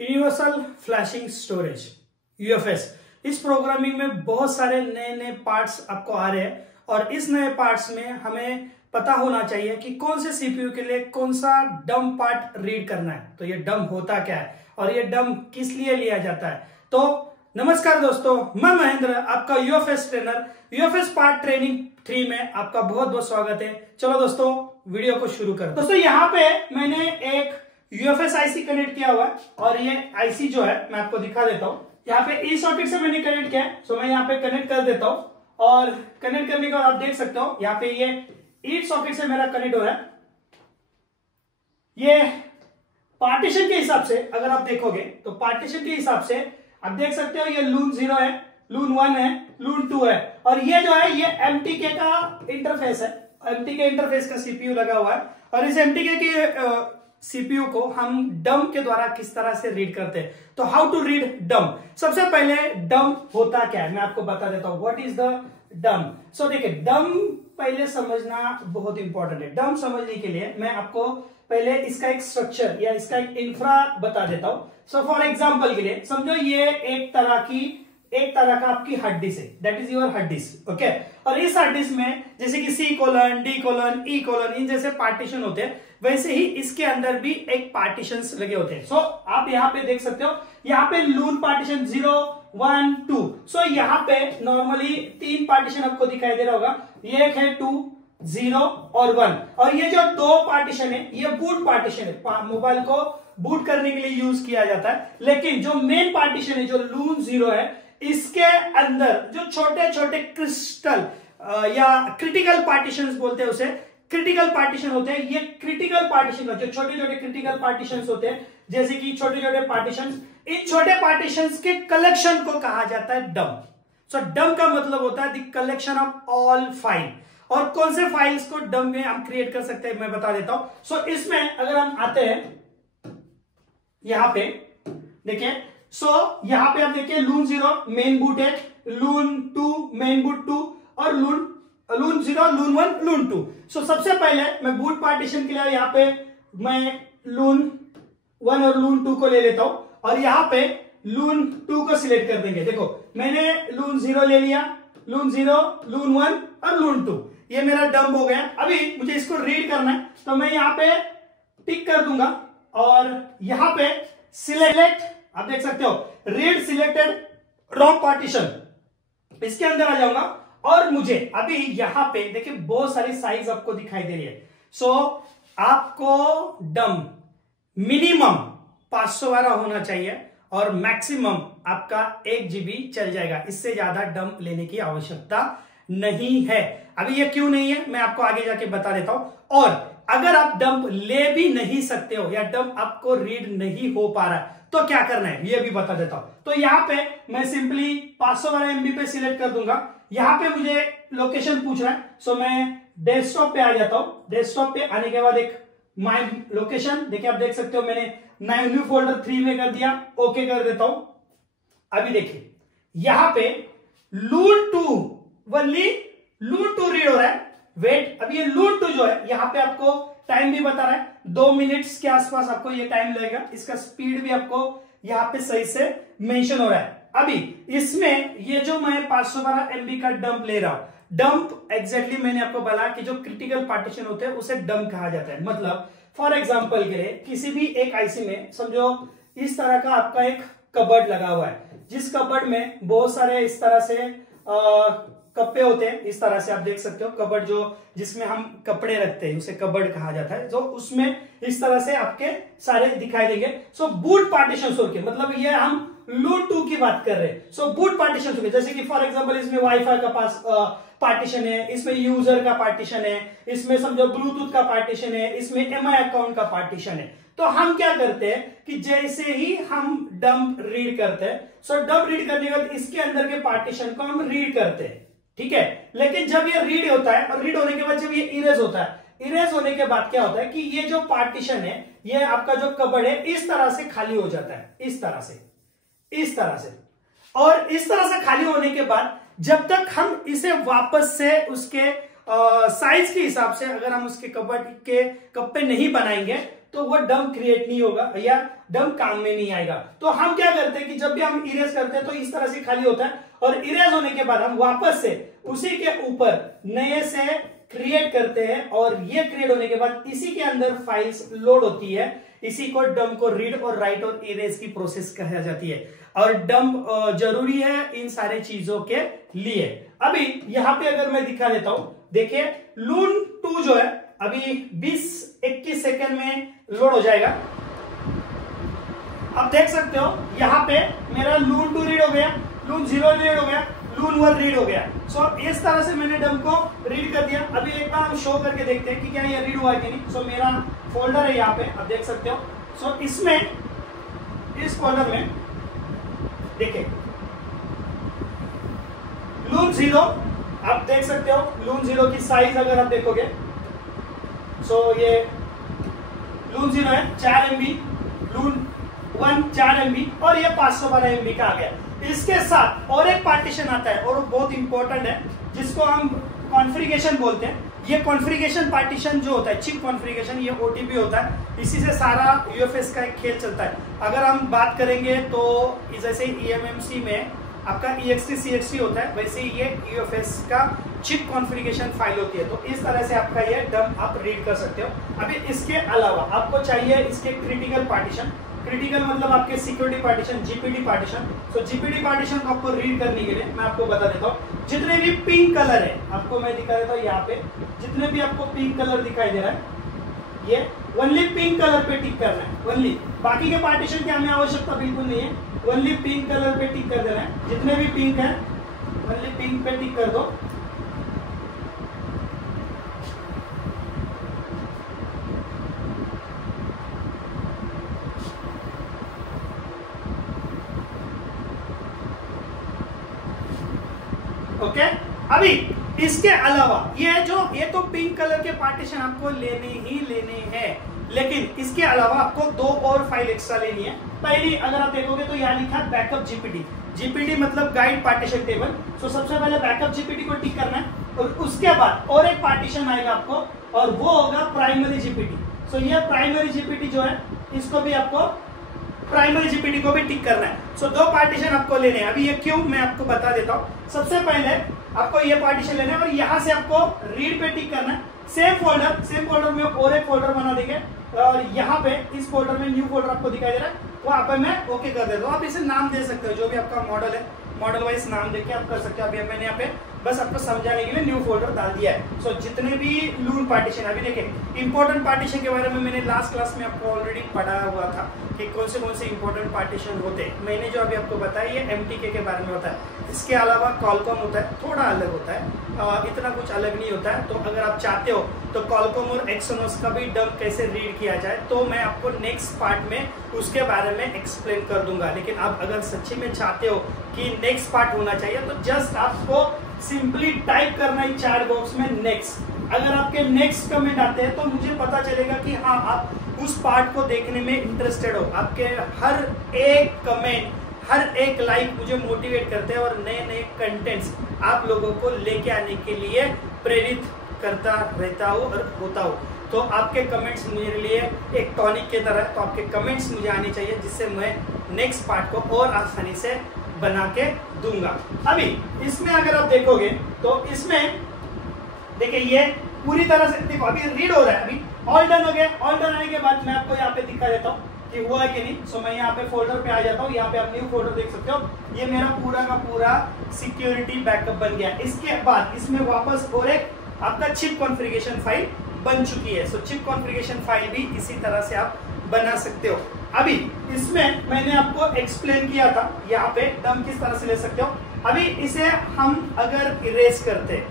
Universal flashing storage UFS. इस programming में बहुत सारे नए नए पार्ट्स आपको आ रहे हैं और इस नए पार्ट्स में हमें पता होना चाहिए कि कौन से सीपीयू के लिए कौन सा डंप पार्ट रीड करना है। तो ये डंप होता क्या है और ये डंप किस लिए लिया जाता है। तो नमस्कार दोस्तों, मैं महेंद्र, आपका UFS trainer. UFS part training 3 में आपका बहुत बहुत स्वागत है। चलो दोस्तों, वीडियो को शुरू करें। दोस्तों यहाँ पे मैंने एक यूएफएस आईसी कनेक्ट किया हुआ है और ये आईसी जो है मैं आपको दिखा देता हूँ। यहाँ पे ई सॉकेट से मैंने कनेक्ट किया है, सो मैं यहाँ पे कनेक्ट कर देता हूँ और कनेक्ट करने के बाद आप देख सकते हो यहाँ पे ये ई सॉकेट से मेरा कनेक्ट हो रहा है। ये पार्टीशन के हिसाब से अगर आप देखोगे तो पार्टीशन के हिसाब से आप देख सकते हो ये लून 0 है, लून 1 है, लून 2 है और ये जो है ये एमटीके का इंटरफेस है। एमटीके इंटरफेस का सीपीयू लगा हुआ है और इस एमटीके के सीपीयू को हम डंप के द्वारा किस तरह से रीड करते हैं। तो हाउ टू रीड डंप। सबसे पहले डंप होता क्या है मैं आपको बता देता हूं। What is the dump. So देखिए, डंप पहले समझना बहुत इंपॉर्टेंट है। डंप समझने के लिए मैं आपको पहले इसका एक स्ट्रक्चर या इसका एक इंफ्रा बता देता हूं। सो फॉर एग्जांपल के लिए समझो ये एक तरह का आपकी हार्ड डिस्क है, that is your hard disk. Okay, और इस हार्ड डिस्क में जैसे कि C colon, D colon, E colon इन जैसे पार्टीशन होते हैं, वैसे ही इसके अंदर भी एक पार्टीशंस लगे होते हैं। सो आप यहाँ पे देख सकते हो, यहाँ पे लून पार्टीशन 0, 1, 2। सो यहाँ पे नॉर्मली 3 पार्टीशन आपको दिखाई दे रहा होगा। ये एक है 2, 0 और 1 और ये जो 2 पार्टीशन है ये बूट पार्टीशन है। मोबाइल को बूट करने के लिए यूज किया जाता है। लेकिन जो मेन पार्टीशन है जो लून 0 है, इसके अंदर जो छोटे छोटे क्रिस्टल या क्रिटिकल पार्टीशंस बोलते हैं उसे, क्रिटिकल पार्टीशन होते हैं। ये क्रिटिकल पार्टीशन जो छोटे छोटे क्रिटिकल पार्टीशंस होते हैं, जैसे कि छोटे छोटे पार्टीशंस, इन छोटे पार्टीशंस के कलेक्शन को कहा जाता है डंप। सो डंप का मतलब होता है the collection of all file. और कौन से फाइल्स को डंप में हम क्रिएट कर सकते हैं मैं बता देता हूं। सो इसमें अगर हम आते हैं यहां पे देखिए, सो यहां पे आप देखिए लून 0 मेन बूट है, लून 2 मेन बूट 2 और लून 0, लून 1, लून 2। सो सबसे पहले मैं बूट पार्टीशन के लिए यहां पे मैं लून 1 और लून 2 को ले लेता हूं और यहां पे लून 2 को सिलेक्ट कर देंगे। देखो मैंने लून 0 ले लिया, लून 0, लून 1 और लून 2, ये मेरा डंप हो गया। अभी मुझे इसको रीड करना है तो मैं यहां पे टिक कर दूंगा और यहां पे सिलेक्ट, आप देख सकते हो रीड सिलेक्टेड रॉन्ग पार्टीशन, इसके अंदर आ जाऊंगा और मुझे अभी यहां पे देखिए बहुत सारी साइज आपको दिखाई दे रही है। सो आपको डंप मिनिमम 512 होना चाहिए और मैक्सिमम आपका 1 GB चल जाएगा। इससे ज्यादा डंप लेने की आवश्यकता नहीं है। अभी ये क्यों नहीं है मैं आपको आगे जाके बता देता हूं। और अगर आप डंप ले भी नहीं सकते हो या डंप आपको रीड नहीं हो पा रहा है तो क्या करना है ये भी बता देता हूं। तो यहां पे मैं सिंपली 512 MB पे सिलेक्ट कर दूंगा। यहां पे मुझे लोकेशन पूछ रहा है, सो मैं डेस्कटॉप पे आ जाता हूं। डेस्कटॉप पे आने के बाद एक माय लोकेशन देखिए, आप देख सकते हो मैंने न्यू फोल्डर 3 में कर दिया, ओके कर देता हूं। अभी देखिए यहां पे लून 2 वनली लून 2 रीड हो रहा है। वेट, अभी ये लून 2 जो है यहां पे आपको टाइम भी बता रहा है, 2 मिनट्स के आसपास आपको ये टाइम लगेगा। इसका स्पीड भी आपको यहां पे सही से मेंशन हो रहा है। अभी इसमें ये जो मैं 512 MB का डंप ले रहा हूं, डंप एग्जैक्टली मैंने आपको बोला कि जो क्रिटिकल पार्टीशन होते हैं उसे डंप कहा जाता है। मतलब फॉर एग्जांपल के लिए किसी भी एक आईसी में समझो इस तरह का आपका एक कबर्ड लगा हुआ है, जिस कबर्ड में बहुत सारे इस तरह से कप्पे होते हैं। इस तरह से आप देख सकते हो कबर्ड जो जिसमें हम कपड़े रखते हैं उसे कबर्ड कहा जाता है। जो उसमें इस तरह से आपके सारे दिखाई देंगे। सो बूट पार्टीशन होके मतलब ये हम लून 2 की बात कर रहे हैं। सो बूट पार्टीशन होके जैसे कि फॉर एग्जांपल इसमें वाईफाई का पास पार्टीशन है, इसमें यूजर का पार्टीशन है, इसमें समझो ब्लूटूथ का पार्टीशन है, इसमें MI अकाउंट का पार्टीशन है। तो हम क्या करते हैं कि जैसे ही हम डंप रीड करते हैं, सो डंप रीड करने के बाद इसके अंदर के पार्टीशन को हम रीड करते हैं, ठीक है। लेकिन जब ये रीड होता है और रीड होने के बाद जब ये इरेज होता है, इरेज होने के बाद क्या होता है कि ये जो पार्टीशन है, ये आपका जो कबर्ड है इस तरह से खाली हो जाता है, इस तरह से और इस तरह से खाली होने के बाद जब तक हम इसे वापस से उसके साइज के हिसाब से अगर हम उसके कबर्ड के कप्पे नहीं बनाएंगे तो वो डंप क्रिएट नहीं होगा या डंप काम में नहीं आएगा। तो हम क्या करते हैं कि जब भी हम इरेज करते हैं तो इस तरह से खाली होता है, और इरेज होने के बाद हम वापस से उसी के ऊपर नए से क्रिएट करते हैं, और ये क्रिएट होने के बाद इसी के अंदर फाइल्स लोड होती है। इसी को डंप को रीड और राइट और इरेज की प्रोसेस कहा जाती है, और डंप जरूरी है इन सारे चीजों के लिए। अभी यहां पे अगर मैं दिखा देता हूं, देखिए लून 2 जो है अभी 20-21 सेकेंड में लोड हो जाएगा। आप देख सकते हो यहां पे मेरा लून 2 रीड हो गया, लून 0 रीड हो गया, लून 1 रीड हो गया। सो इस तरह से मैंने डंप को रीड कर दिया। अभी एक बार हम शो करके देखते हैं कि क्या ये रीड हुआ है कि नहीं। सो मेरा फोल्डर है यहाँ पे, आप देख सकते हो। सो इसमें इस फोल्डर में देखिए लून 0 आप देख सकते हो। लून 0 की साइज अगर आप देखोगे, सो ये लून 0 है 4 MB, लून 1 4 MB, और ये 512 MB का आ गया। इसके साथ और एक पार्टीशन आता है, और बहुत इंपॉर्टेंट है, जिसको हम कॉन्फ़िगरेशन बोलते हैं। ये कॉन्फ़िगरेशन पार्टीशन जो होता है, चिप कॉन्फ़िगरेशन, ये OTP होता है। इसी से सारा UFS का एक खेल चलता है। अगर हम बात करेंगे तो जैसे eMMC में आपका EXT CXT होता है, वैसे ये UFS का चिप कॉन्फ़िगरेशन फाइल होती है। तो इस तरह से आपका ये डंप आप रीड कर सकते हो। अभी इसके अलावा आपको चाहिए इसके क्रिटिकल पार्टीशन। क्रिटिकल मतलब आपके सिक्योरिटी पार्टीशन, GPD पार्टीशन। सो GPD पार्टीशन को आपको रीड करने के लिए मैं आपको बता देता हूँ। जितने भी पिंक कलर है, आपको मैं दिखा देता हूँ यहाँ पे, जितने भी आपको पिंक कलर दिखाई दे रहा है, ये ओनली पिंक कलर पे टिक करना है, ओनली। बाकी के पार्टीशन की हमें आवश्यकता बिल्कुल नहीं है, ओनली पिंक कलर पे टिक कर देना है। जितने भी पिंक है ओनली पिंक पे टिक कर दो। ओके, अभी इसके अलावा ये तो पिंक कलर के पार्टीशन आपको लेने ही लेने हैं, लेकिन इसके अलावा आपको 2 और फाइल एक्स्ट्रा लेनी है। पहली अगर आप देखोगे तो यहाँ लिखा है बैकअप GPD मतलब गाइड पार्टीशन टेबल। सो सबसे पहले बैकअप GPD को टिक करना है, और उसके बाद और एक पार्टीशन आएगा आपको, और वो होगा प्राइमरी GPD। सो ये प्राइमरी GPD जो है, इसको भी आपको प्राइमरी GPD को भी टिक करना है। सो 2 पार्टीशन आपको लेने हैं। अभी ये क्यों मैं आपको बता देता हूँ। सबसे पहले आपको ये पार्टीशन लेना है, और यहाँ से आपको रीड पे टिक करना है। सेम फोल्डर में और एक फोल्डर बना देंगे, और यहाँ पे इस फोल्डर में न्यू फोल्डर आपको दिखाई दे रहा है, वहां पे मैं ओके कर देता हूँ। आप इसे नाम दे सकते हो, जो भी आपका मॉडल है, मॉडल वाइज नाम देके आप कर सकते हो। अभी मैंने यहाँ पे बस आपको समझाने के लिए न्यू फोल्डर डाल दिया है। सो जितने भी लून पार्टीशन, अभी देखिए इंपॉर्टेंट पार्टीशन के बारे में मैंने लास्ट क्लास में आपको ऑलरेडी पढ़ा हुआ था कि कौन से इंपॉर्टेंट पार्टीशन होते हैं। मैंने जो अभी आपको बताया ये MTK के बारे में होता है। इसके अलावा कॉलकॉम होता है, थोड़ा अलग होता है, इतना कुछ अलग नहीं होता है। तो अगर आप चाहते हो तो कॉलकॉम और एक्सोनोस का भी डंप कैसे रीड किया जाए, तो मैं आपको नेक्स्ट पार्ट में उसके बारे में एक्सप्लेन कर दूंगा। लेकिन आप अगर सच्ची में चाहते हो कि नेक्स्ट पार्ट होना चाहिए, तो जस्ट आपको सिंपली टाइप करना है चैट बॉक्स में नेक्स्ट। अगर आपके नेक्स्ट कमेंट आते हैं तो मुझे पता चलेगा कि हाँ आप उस पार्ट को देखने में इंटरेस्टेड हो। आपके हर एक कमेंट, हर एक लाइक मुझे मोटिवेट करते हैं, और नए नए कंटेंट्स आप लोगों को लेके आने के लिए प्रेरित करता रहता हूँ और होता हूँ। तो आपके कमेंट्स मेरे लिए एक टॉनिक की तरह, तो आपके कमेंट्स मुझे आने चाहिए, जिससे मैं नेक्स्ट पार्ट को और आसानी से बना के दूंगा। अभी इसमें अगर आप देखोगे तो इसमें देखिए ये पूरी तरह से देखो अभी रीड हो रहा है। अभी ऑल डन हो गया। ऑल डन आने के बाद मैं आपको यहाँ पे दिखा देता हूँ कि हुआ है कि नहीं। सो मैं यहाँ पे फोल्डर पे आ जाता हूँ। यहाँ पे आप न्यू फोल्डर देख सकते हो। ये मेरा पूरा का पूरा सिक्योरिटी बैकअप बन गया। इसके बाद इसमें वापस और एक आपका चिप कॉन्फ़िगरेशन फाइल बन चुकी है। सो चिप कॉन्फ़िगरेशन फाइल भी इसी तरह से आप बना सकते हो। अभी इसमें मैंने आपको एक्सप्लेन किया था यहाँ पे डंप किस तरह से ले सकते हो। अभी इसे हम अगर इरेज करते,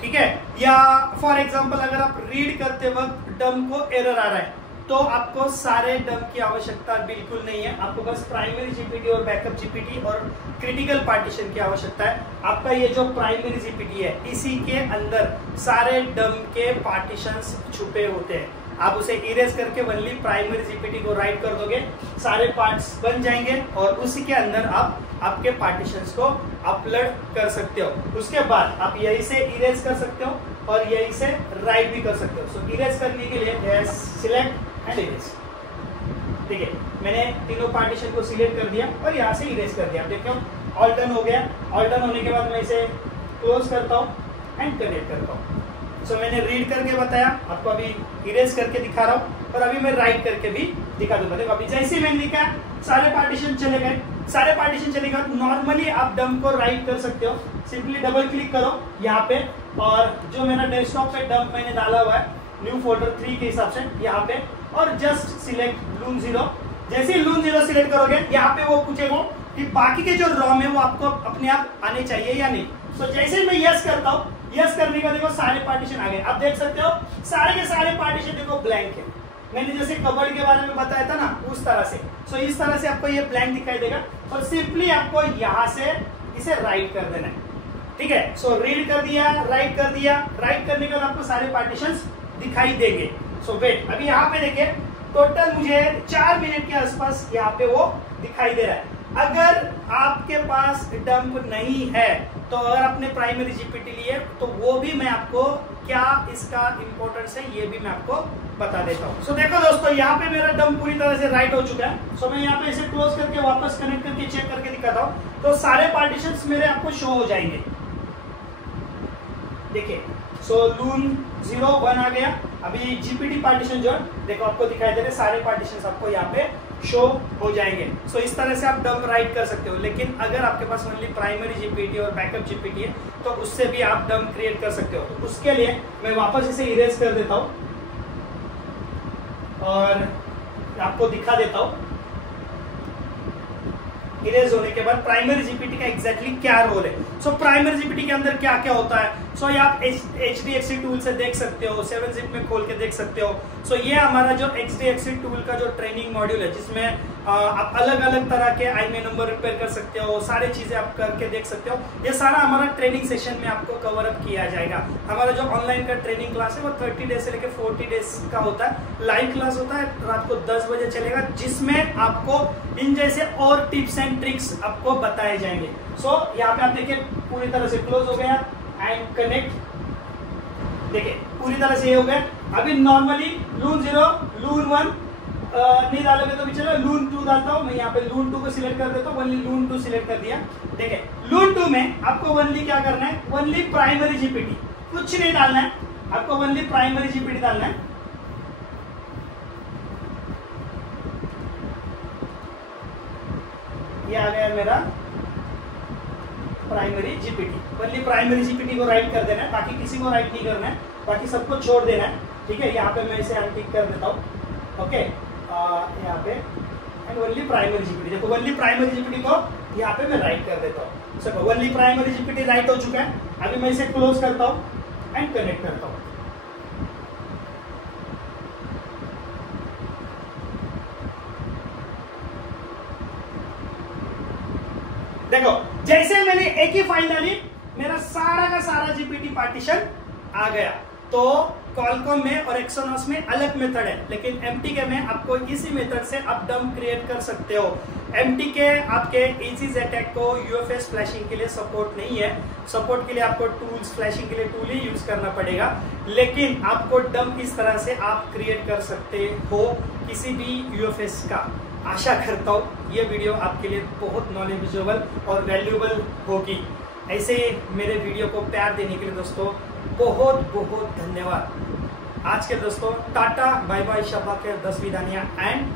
ठीक है, या फॉर एग्जांपल अगर आप रीड करते वक्त डंप को एरर आ रहा है, तो आपको सारे डंप की आवश्यकता बिल्कुल नहीं है। आपको बस प्राइमरी जीपीटी और बैकअप जीपीटी और क्रिटिकल पार्टीशन की आवश्यकता है। आपका ये जो प्राइमरी जीपीटी है, इसी के अंदर सारे डंप के पार्टीशंस छुपे होते हैं। आप उसे इरेज करके ओनली प्राइमरी जीपीटी को राइट कर दोगे, सारे पार्ट्स बन जाएंगे और उसी के अंदर आप आपके पार्टीशंस को अपलोड कर सकते हो। उसके बाद आप यहीं से इरेज कर सकते हो और यहीं से राइट भी कर सकते हो। सो इरेज करने के लिए सिलेक्ट एंड इरेज। ठीक है, मैंने तीनों पार्टीशन को सिलेक्ट कर दिया और यहाँ से इरेज कर दिया। देखो ऑल डन हो गया। ऑल डन होने के बाद मैं इसे क्लोज करता हूँ एंड कनेक्ट करता हूँ। सो मैंने रीड करके बताया, आपको अभी इरेज करके दिखा रहा हूँ और अभी मैं राइट करके भी दिखा दूंगा। देखो अभी जैसे ही मैंने लिखा सारे पार्टीशन चले गए। सारे पार्टीशन चले गए, नॉर्मली आप डंप को राइट कर सकते हो। सिंपली डबल क्लिक करो यहाँ पे और जो मेरा डेस्कटॉप पे डंप मैंने डाला हुआ है न्यू फोल्डर 3 के हिसाब से यहाँ पे, और जस्ट सिलेक्ट लून 0। जैसे ही लून 0 सिलेक्ट करोगे यहाँ पे वो पूछेगा कि बाकी के जो रॉम है वो आपको अपने आप आने चाहिए या नहीं। सो जैसे ही मैं यस करता हूँ, यस करने का देखो सारे पार्टीशन आ गए। आप देख सकते हो सारे के सारे पार्टीशन देखो ब्लैंक है। मैंने जैसे कबर्ड के बारे में बताया था ना उस तरह से। सो इस तरह से आपको ये ब्लैंक दिखाई देगा और सिंपली आपको यहाँ से इसे राइट कर देना है। ठीक है, सो रीड कर दिया, राइट कर दिया। राइट करने के बाद आपको सारे पार्टीशंस दिखाई देंगे। सो वेट, अभी यहाँ पे देखिए टोटल मुझे 4 मिनट के आसपास यहाँ पे वो दिखाई दे रहा है। अगर आपके पास डंप नहीं है तो अगर आपने प्राइमरी जीपीटी लिए तो वो भी मैं आपको क्या इसका इंपॉर्टेंस है ये भी मैं आपको बता देता हूँ। सो देखो दोस्तों, यहाँ पे मेरा डंप पूरी तरह से राइट हो चुका है। सो मैं यहाँ पे इसे क्लोज करके वापस कनेक्ट करके चेक करके दिखाता हूँ तो सारे पार्टीशंस मेरे आपको शो हो जाएंगे। देखिए, सो लून 0 1 आ गया। अभी जीपीटी पार्टीशन जो देखो आपको दिखाई दे रहे सारे पार्टीशन आपको यहाँ पे शो हो जाएंगे। सो इस तरह से आप डंप राइट कर सकते हो। लेकिन अगर आपके पास ओनली प्राइमरी जीपीटी और बैकअप जीपीटी है तो उससे भी आप डंप क्रिएट कर सकते हो। तो उसके लिए मैं वापस इसे इरेज कर देता हूँ और आपको दिखा देता हूँ। इरेज होने के बाद प्राइमरी जीपीटी का एग्जैक्टली क्या रोल है। सो प्राइमरी जीपीटी के अंदर क्या क्या होता है, सो ये आप HDFC टूल से देख सकते हो, 7zip में खोल के देख सकते हो। सो ये हमारा जो HDFC टूल का जो ट्रेनिंग मॉड्यूल है जिसमें आप अलग अलग तरह के IMEI नंबर रिपेयर कर सकते हो, सारी चीजें आप करके देख सकते हो। ये सारा हमारा ट्रेनिंग सेशन में आपको कवर अप किया जाएगा। हमारा जो ऑनलाइन का ट्रेनिंग क्लास है वो 30 डेज से लेकर 40 डेज का होता है। लाइव क्लास होता है, रात को 10 बजे चलेगा, जिसमें आपको इन जैसे और टिप्स एंड ट्रिक्स आपको बताए जाएंगे। सो यहाँ पे आप देखिए पूरी तरह से क्लोज हो गया एंड कनेक्ट। देखिए पूरी तरह से ये हो गया। अभी नॉर्मली लून 0 लून 1 नहीं डालोगे तो भी चलो, लून 2 डालता हूँ मैं। यहाँ पे लून 2 को सिलेक्ट कर देता हूँ, ओनली लून 2 सिलेक्ट कर दिया। देखिए लून 2 में आपको ओनली क्या करना है, ओनली प्राइमरी जीपीटी, कुछ नहीं डालना है आपको, ओनली प्राइमरी जीपीटी डालना है। ये आ गया मेरा primary GPT. Only primary GPT को राइट कर देना है, बाकी किसी को राइट नहीं करना है, बाकी सबको छोड़ देना है। ठीक है, यहाँ पे मैं इसे अनटिक कर देता हूँ। ओके, यहाँ पे एंड ओनली प्राइमरी जीपीटी। देखो ओनली प्राइमरी जीपीटी को यहाँ पे मैं राइट कर देता हूँ। सब ओनली प्राइमरी जीपीटी राइट हो चुका है। अभी मैं इसे क्लोज करता हूँ एंड कनेक्ट करता हूँ। देखो जैसे मैंने एक ही फाइनली मेरा सारा का सारा जीपीटी पार्टीशन आ गया। तो कॉलकॉम में और एक्सोनॉस में अलग मेथड है, लेकिन एमटीके में आपको इसी मेथड से आप डंप क्रिएट कर सकते हो। एमटीके आपके EasyJet को UFS फ्लैशिंग के लिए सपोर्ट नहीं है। सपोर्ट के लिए आपको टूल्स, फ्लैशिंग के लिए टूल ही यूज करना पड़ेगा, लेकिन आपको डंप इस तरह से आप क्रिएट कर सकते हो किसी भी UFS का। आशा करता हूँ ये वीडियो आपके लिए बहुत नॉलेजेबल और वैल्यूएबल होगी। ऐसे मेरे वीडियो को प्यार देने के लिए दोस्तों बहुत बहुत धन्यवाद। आज के दोस्तों टाटा बाय बाय, शबा के 10 विदानियां एंड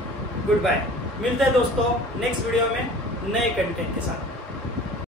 गुड बाय। मिलते हैं दोस्तों नेक्स्ट वीडियो में नए कंटेंट के साथ।